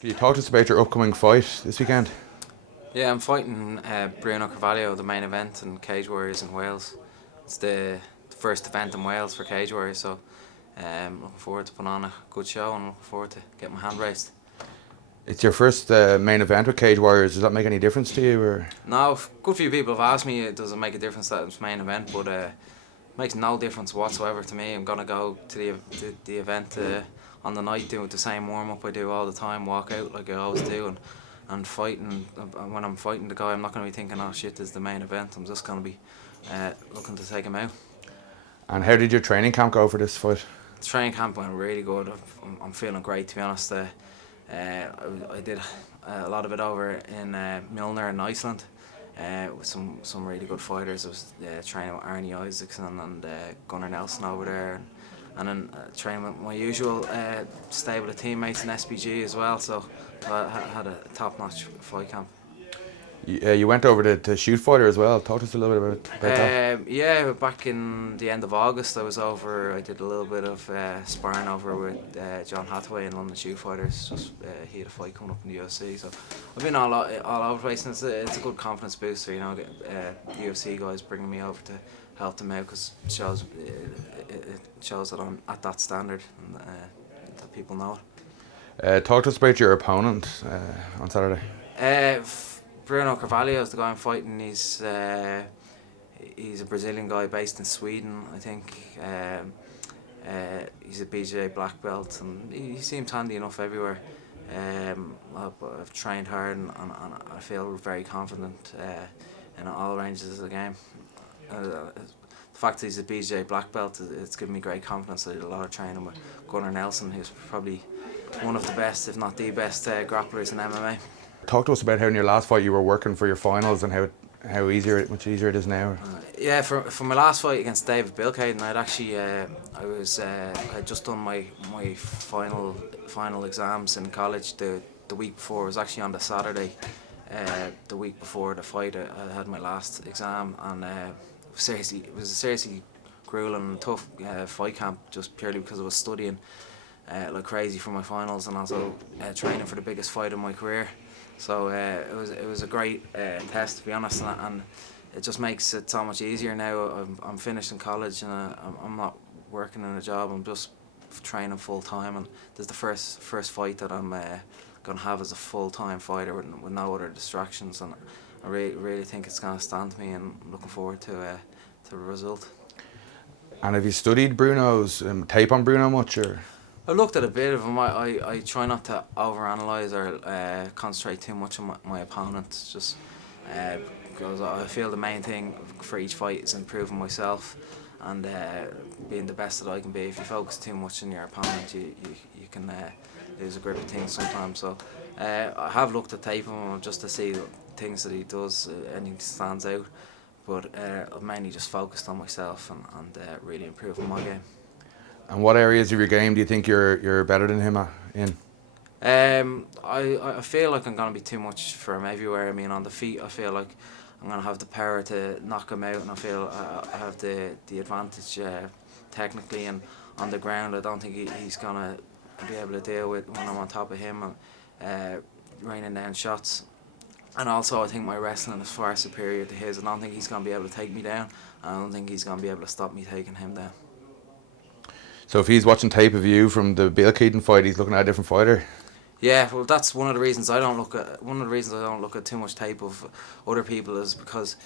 Can you talk to us about your upcoming fight this weekend? Yeah, I'm fighting Bruno Carvalho, the main event in Cage Warriors in Wales. It's the first event in Wales for Cage Warriors, so looking forward to putting on a good show and looking forward to getting my hand raised. It's your first main event with Cage Warriors. Does that make any difference to you? Or Now, a good few people have asked me, does it make a difference that it's main event, but it makes no difference whatsoever to me. I'm going to go to the event on the night, do the same warm-up I do all the time, walk out like I always do, and fighting. When I'm fighting the guy, I'm not going to be thinking, oh shit, this is the main event. I'm just going to be looking to take him out. and how did your training camp go for this fight? The training camp went really good. I'm feeling great, to be honest. I did a lot of it over in Milner in Iceland with some really good fighters. I was training with Arnie Isaacson and Gunnar Nelson over there, and then training with my usual stable of teammates in SBG as well. So I had a top-notch fight camp. You went over to Shoot Fighter as well. Talk to us a little bit about that. Yeah, back in the end of August, I was over. I did a little bit of sparring over with John Hathaway in London Shoot Fighters. Just he had a fight coming up in the UFC, so I've been all over the place, and it's a good confidence booster. You know, the UFC guys bringing me over to help them out because it shows that I'm at that standard and that people know it. Talk to us about your opponent on Saturday. Bruno Carvalho is the guy I'm fighting. He's a Brazilian guy based in Sweden, I think. He's a BJJ black belt, and he seems handy enough everywhere. I've trained hard, and I feel very confident in all ranges of the game. The fact that he's a BJJ black belt, it's given me great confidence. I did a lot of training with Gunnar Nelson, who's probably one of the best, if not the best, grapplers in MMA. Talk to us about how in your last fight you were working for your finals and how much easier it is now. Yeah, for my last fight against David Bilkaden, I'd actually I'd just done my final exams in college the week before. It was actually on the Saturday, the week before the fight. I had my last exam, and it was a seriously grueling and tough fight camp, just purely because I was studying like crazy for my finals and also training for the biggest fight of my career. So it was a great test, to be honest, and it just makes it so much easier now. I'm finished in college, and I'm not working in a job. I'm just training full time, and this is the first fight that I'm gonna have as a full-time fighter with no other distractions, and I really think it's gonna stand to me, and I'm looking forward to the result. And have you studied Bruno's tape on Bruno much, or? I looked at a bit of him. I try not to overanalyze or concentrate too much on my opponent, just because I feel the main thing for each fight is improving myself and being the best that I can be. If you focus too much on your opponent, you can lose a grip of things sometimes. So I have looked at tape of him just to see things that he does, anything stands out. But I've mainly just focused on myself and really improving my game. And what areas of your game do you think you're better than him in? I feel like I'm going to be too much for him everywhere. I mean, on the feet, I feel like I'm going to have the power to knock him out, and I feel I have the advantage technically. And on the ground, I don't think he's going to be able to deal with when I'm on top of him and raining down shots. And also, I think my wrestling is far superior to his. I don't think he's going to be able to take me down. I don't think he's going to be able to stop me taking him down. So if he's watching tape of you from the Bilkaden fight, he's looking at a different fighter. Yeah, well, that's one of the reasons I don't look at too much tape of other people, is because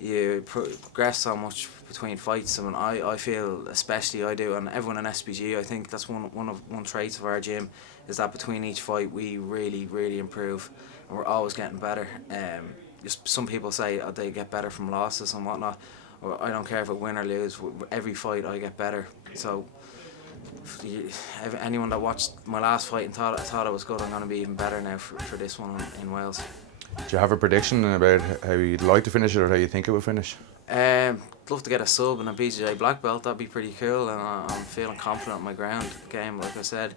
you progress so much between fights. I mean, I feel, especially I do, and everyone in SBG, I think that's one trait of our gym, is that between each fight we really improve, and we're always getting better. Just some people say they get better from losses and whatnot. Or I don't care if I win or lose. Every fight I get better. So anyone that watched my last fight and thought I was good, I'm going to be even better now for this one in Wales. Do you have a prediction about how you'd like to finish it or how you think it will finish? Love to get a sub and a BJJ black belt. That'd be pretty cool, and I'm feeling confident in my ground game, like I said.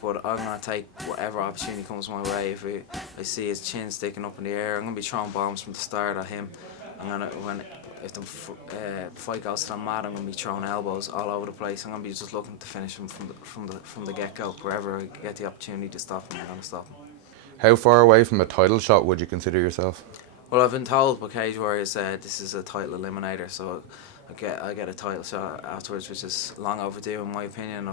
But I'm going to take whatever opportunity comes my way. If I see his chin sticking up in the air, I'm going to be throwing bombs from the start at him, If the fight goes to the mat, I'm gonna be throwing elbows all over the place. I'm gonna be just looking to finish him from the get go. Wherever I get the opportunity to stop him, I'm gonna stop him. How far away from a title shot would you consider yourself? Well, I've been told by Cage Warriors this is a title eliminator, so I get a title shot afterwards, which is long overdue in my opinion.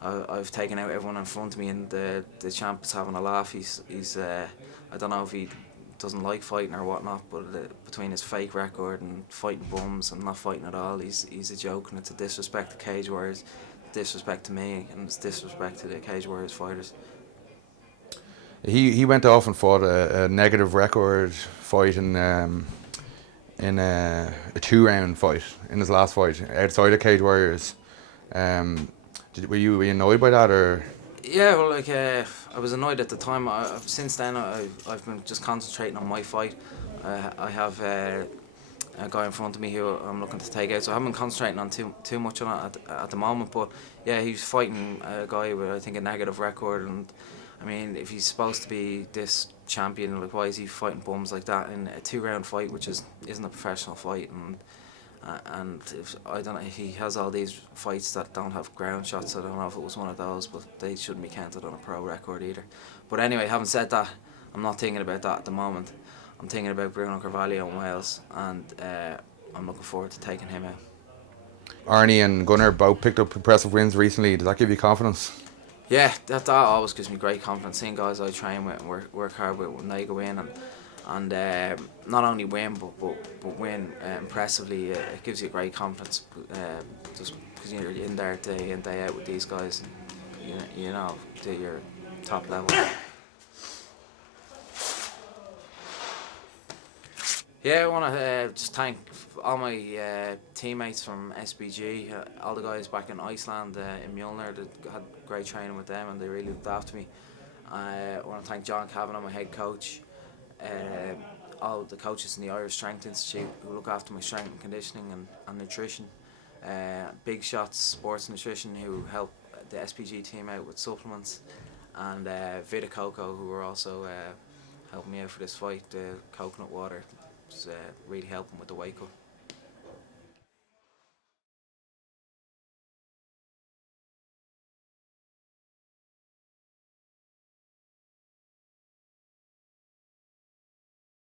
I've taken out everyone in front of me, and the champ is having a laugh. He's I don't know if he doesn't like fighting or whatnot, but between his fake record and fighting bums and not fighting at all, he's a joke, and it's a disrespect to Cage Warriors, disrespect to me, and it's disrespect to the Cage Warriors fighters. He went off and fought a negative record fight in a 2-round fight in his last fight outside of Cage Warriors. Were you annoyed by that, or? Yeah, well, I was annoyed at the time. Since then, I've been just concentrating on my fight. I have a guy in front of me who I'm looking to take out, so I haven't been concentrating on too much on it at the moment. But yeah, he's fighting a guy with, I think, a negative record, and I mean, if he's supposed to be this champion, like, why is he fighting bums like that in a 2-round fight, which isn't a professional fight? And I don't know, if he has all these fights that don't have ground shots. I don't know if it was one of those, but they shouldn't be counted on a pro record either. But anyway, having said that, I'm not thinking about that at the moment. I'm thinking about Bruno Carvalho in Wales, and I'm looking forward to taking him out. Arnie and Gunnar both picked up impressive wins recently. Does that give you confidence? Yeah, that always gives me great confidence. Seeing guys I train with and work hard with, when they go in and not only win but win impressively, it gives you great confidence, just because you're in there day in day out with these guys, and you know to your top level. Yeah, I want to just thank all my teammates from SBG, all the guys back in Iceland, in Mjolnir, that had great training with them and they really looked after me. I want to thank John Kavanagh, my head coach, all the coaches in the Irish Strength Institute who look after my strength and conditioning and nutrition. Big Shots Sports Nutrition, who help the SPG team out with supplements, and Vita Coco, who are also helping me out for this fight. The coconut water is really helping with the weight cut.